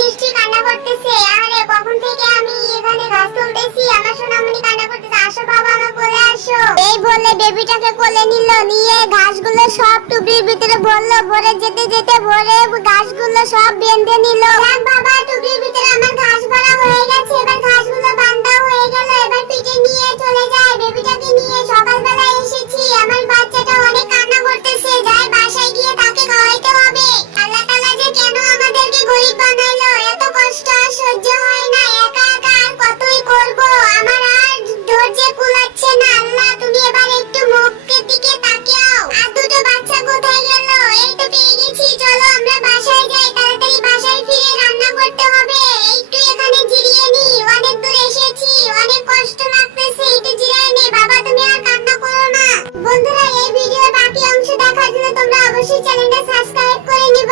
নিশ্চয়ই কান্না করতেছে। আরে কখন থেকে আমি এখানে ঘাস তুলতেছি, আমার সোনামণি কান্না করতেছে। আসো বাবা, আমার কোলে আসো। এই বলে বেবিটাকে কোলে নিল, নিয়ে ঘাসগুলো সব টুকরির ভিতরে ভরলো। ভরে যেতে যেতে ভরে ঘাসগুলো সব বেঁধে নিল। যাক বাবা,